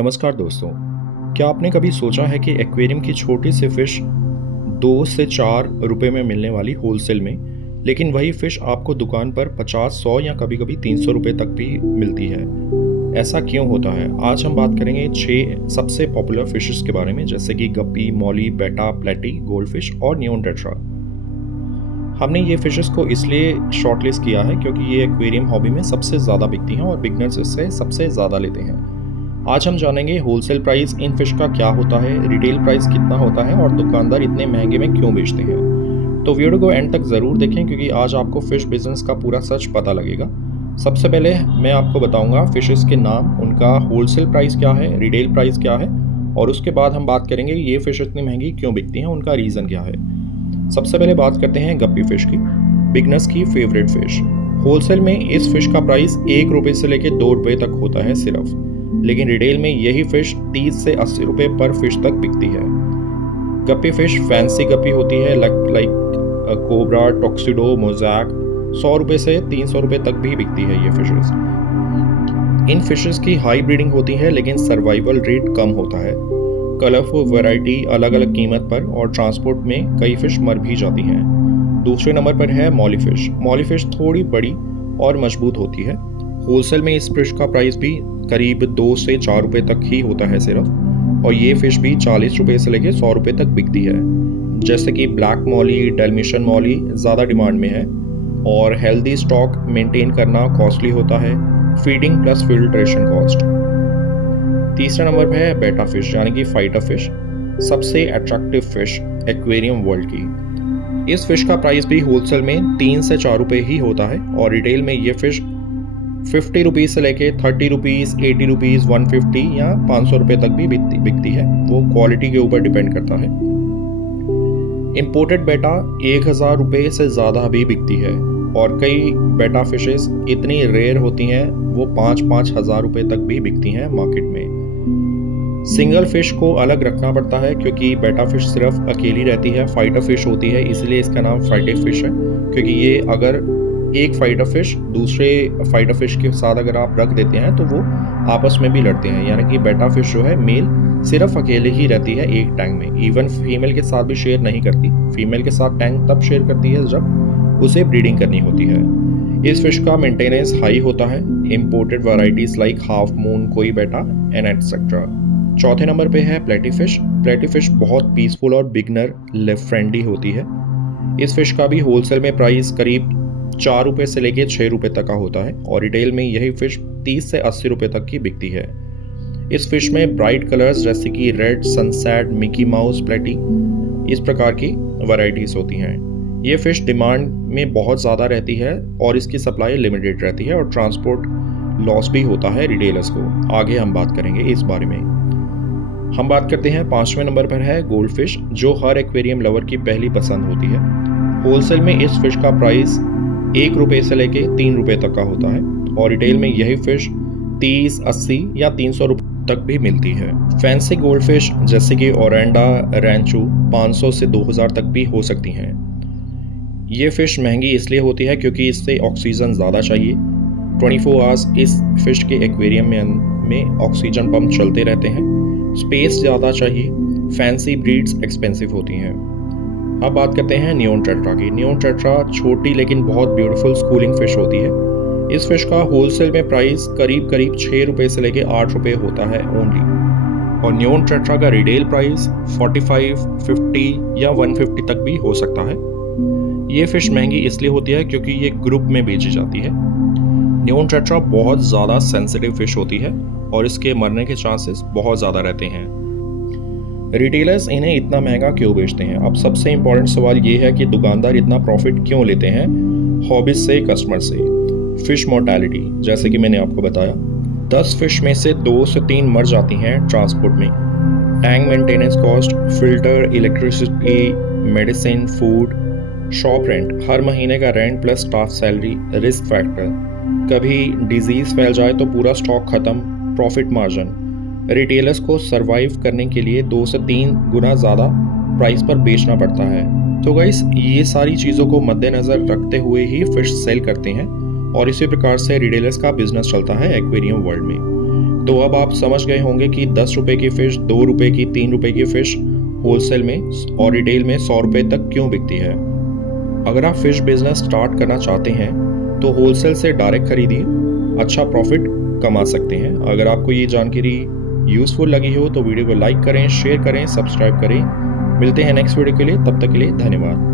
नमस्कार दोस्तों। क्या आपने कभी सोचा है कि एक्वेरियम की छोटी सी फिश 2 से 4 रुपए में मिलने वाली होलसेल में, लेकिन वही फिश आपको दुकान पर 50, 100 या कभी-कभी 300 रुपए तक भी मिलती है। ऐसा क्यों होता है? आज हम बात करेंगे 6 सबसे पॉपुलर फिशेस के बारे में, जैसे कि गप्पी, मॉली, बेटा, प्लेटी, गोल्डफिश और नियोन टेट्रा। हमने ये फिशेस को इसलिए शॉर्टलिस्ट किया है क्योंकि ये एक्वेरियम हॉबी में सबसे ज़्यादा बिकती हैं और बिगनर्स इससे सबसे ज़्यादा लेते हैं। आज हम जानेंगे होलसेल प्राइस इन फिश का क्या होता है, रिटेल प्राइस कितना होता है और दुकानदार इतने महंगे में क्यों बेचते हैं। तो वीडियो को एंड तक ज़रूर देखें क्योंकि आज आपको फिश बिजनेस का पूरा सच पता लगेगा। सबसे पहले मैं आपको बताऊंगा फिशेस के नाम, उनका होलसेल प्राइस क्या है, रिटेल प्राइस क्या है, और उसके बाद हम बात करेंगे ये फिश इतनी महंगी क्यों बिकती हैं, उनका रीज़न क्या है। सबसे पहले बात करते हैं गप्पी फिश की, बिगनर्स की फेवरेट फिश। होलसेल में इस फिश का प्राइस 1 रुपये से लेकर 2 रुपये तक होता है सिर्फ, लेकिन रिटेल में यही फिश 30 से 80 रुपये पर फिश तक बिकती है। गप्पी फिश फैंसी गप्पी होती है, लाइक कोबरा, टॉक्सिडो, मोजैक। 100 रुपये से 300 रुपये तक भी बिकती है ये फिशेस। इन फिशेस की हाई ब्रीडिंग होती है लेकिन सर्वाइवल रेट कम होता है। कलरफुल वैरायटी, अलग अलग कीमत पर, और ट्रांसपोर्ट में कई फिश मर भी जाती हैं। दूसरे नंबर पर है मॉली फिश। मॉली फिश थोड़ी बड़ी और मजबूत होती है। होलसेल में इस फिश का प्राइस भी करीब 2 से 4 रुपये तक ही होता है सिर्फ, और ये फिश भी 40 रुपये से लेकर 100 रुपये तक बिकती है। जैसे कि ब्लैक मॉली, डेल्मेशियन मॉली ज़्यादा डिमांड में है, और हेल्दी स्टॉक मेंटेन करना कॉस्टली होता है, फीडिंग प्लस फिल्ट्रेशन कॉस्ट। तीसरा नंबर पर है बेटा फिश, यानी कि फाइटर फिश, सबसे अट्रैक्टिव फिश एक्वेरियम वर्ल्ड की। इस फिश का प्राइस भी होलसेल में 3 से 4 रुपये ही होता है, और रिटेल में ये फिश 50 रुपीज़ से लेके 30 रुपीज़, 80 रुपीज़, 150 या 500 रुपये तक भी बिकती है। वो क्वालिटी के ऊपर डिपेंड करता है। इम्पोर्टेड बेटा 1000 रुपये से ज़्यादा भी बिकती है, और कई बेटा फिशेस इतनी रेयर होती हैं वो 5-5 हज़ार रुपये तक भी बिकती हैं मार्केट में। सिंगल फिश को अलग रखना पड़ता है क्योंकि बेटा फिश सिर्फ अकेली रहती है, फाइटर फिश होती है, इसलिए इसका नाम फाइटर फिश है। क्योंकि ये अगर एक फाइटर फिश दूसरे फाइटर फिश के साथ अगर आप रख देते हैं तो वो आपस में भी लड़ते हैं, यानी कि बेटा फिश जो है मेल सिर्फ अकेले ही रहती है एक टैंक में, इवन फीमेल के साथ भी शेयर नहीं करती। फीमेल के साथ टैंक तब शेयर करती है जब उसे ब्रीडिंग करनी होती है। इस फिश का मेंटेनेंस हाई होता है। Imported varieties like half moon, कोई बेटा एंड एटसेट्रा। चौथे नंबर पे है प्लेटी फिश। प्लेटी फिश बहुत पीसफुल और बिगनर लेफ्ट फ्रेंडली होती है। इस फिश का भी होलसेल में प्राइस करीब 4 रुपये से लेकर 6 रुपये तक का होता है, और रिटेल में यही फिश 30 से 80 रुपये तक की बिकती है। इस फिश में ब्राइट कलर्स जैसे कि रेड, सनसेट, मिकी माउस, प्लेटी, इस प्रकार की वैरायटीज होती हैं। ये फिश डिमांड में बहुत ज़्यादा रहती है और इसकी सप्लाई लिमिटेड रहती है, और ट्रांसपोर्ट लॉस भी होता है रिटेलर्स को। आगे हम बात करेंगे इस बारे में। हम बात करते हैं 5वें नंबर पर है गोल्ड फिश, जो हर एक्वेरियम लवर की पहली पसंद होती है। होलसेल में इस फिश का प्राइस 1 रुपये से लेके 3 रुपये तक का होता है, और रिटेल में यही फिश 30, 80 या 300 रुपये तक भी मिलती है। फैंसी गोल्ड फिश जैसे कि ओरेंडा, रैंचू 500 से 2000 तक भी हो सकती हैं। ये फिश महंगी इसलिए होती है क्योंकि इससे ऑक्सीजन ज़्यादा चाहिए। 24 आवर्स इस फिश के एक्वेरियम में ऑक्सीजन पंप चलते रहते हैं। स्पेस ज़्यादा चाहिए। फैंसी ब्रीड्स एक्सपेंसिव होती हैं। अब बात करते हैं नियोन टेट्रा की। नियोन टेट्रा छोटी लेकिन बहुत ब्यूटीफुल स्कूलिंग फिश होती है। इस फिश का होलसेल में प्राइस करीब 6 रुपये से लेकर 8 रुपये होता है ओनली, और नियोन टेट्रा का रिटेल प्राइस 45, 50 या 150 तक भी हो सकता है। ये फिश महंगी इसलिए होती है क्योंकि ये ग्रुप में बेची जाती है। नियोन टेट्रा बहुत ज़्यादा सेंसिटिव फिश होती है और इसके मरने के चांसेस बहुत ज़्यादा रहते हैं। रिटेलर्स इन्हें इतना महंगा क्यों बेचते हैं? अब सबसे इम्पोर्टेंट सवाल ये है कि दुकानदार इतना प्रॉफिट क्यों लेते हैं हॉबीज से, कस्टमर से। फिश मोर्टेलिटी, जैसे कि मैंने आपको बताया, 10 फिश में से 2 से 3 मर जाती हैं ट्रांसपोर्ट में। Tank maintenance cost, filter, electricity, medicine, food, shop rent, हर महीने का rent plus staff salary, risk factor, कभी डिजीज़ फैल जाए तो पूरा स्टॉक ख़त्म, प्रॉफिट मार्जिन। रिटेलर्स को सरवाइव करने के लिए 2 से 3 गुना ज़्यादा प्राइस पर बेचना पड़ता है। तो गाइस, ये सारी चीज़ों को मद्देनज़र रखते हुए ही फिश सेल करते हैं, और इसी प्रकार से रिटेलर्स का बिजनेस चलता है एक्वेरियम वर्ल्ड में। तो अब आप समझ गए होंगे कि 10 रुपये की फ़िश, 2 रुपये की, 3 रुपये की फ़िश होलसेल में और रिटेल में 100 रुपये तक क्यों बिकती है। अगर आप फ़िश बिज़नेस स्टार्ट करना चाहते हैं तो होलसेल से डायरेक्ट खरीदिए, अच्छा प्रॉफिट कमा सकते हैं। अगर आपको ये जानकारी यूज़फुल लगी हो तो वीडियो को लाइक करें, शेयर करें, सब्सक्राइब करें। मिलते हैं नेक्स्ट वीडियो के लिए, तब तक के लिए धन्यवाद।